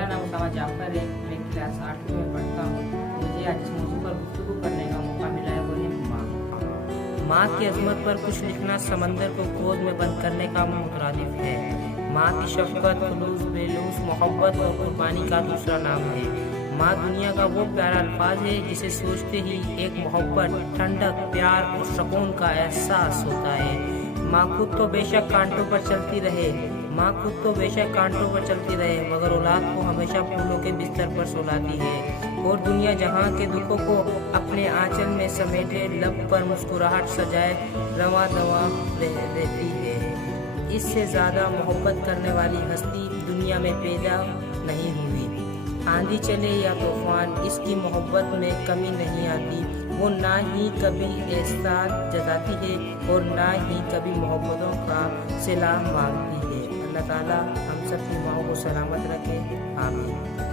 मेरा नाम उसामा जाफर है। मैं क्लास 8वीं में पढ़ता हूँ। मुझे आज इस मौजूद पर गुफ्तगू करने का मौका मिला है, वो है माँ। माँ की अजमत पर कुछ लिखना समंदर को गोद में बंद करने का मुतरादिफ है। माँ की शफकत, खुलूस, बेलूस, मोहब्बत और कुर्बानी का दूसरा नाम है। माँ दुनिया का वो प्यारा अल्फाज है जिसे सोचते ही एक मोहब्बत, ठंडक, प्यार और सुकून का एहसास होता है। माँ खुद तो बेशक कांटों पर चलती रहे मगर औलाद को हमेशा फूलों के बिस्तर पर सुलाती है और दुनिया जहाँ के दुखों को अपने आंचल में समेटे, लब पर मुस्कुराहट सजाए रवां दवा रहती है। इससे ज़्यादा मोहब्बत करने वाली हस्ती दुनिया में पैदा नहीं हुई। आंधी चले या तूफान, इसकी मोहब्बत में कमी नहीं आती। वो ना ही कभी एहसास जताती है और ना ही कभी मोहब्बतों का सिला मांगती है। अल्लाह ताला हम सब की माओं को सलामत रखे, आमीन।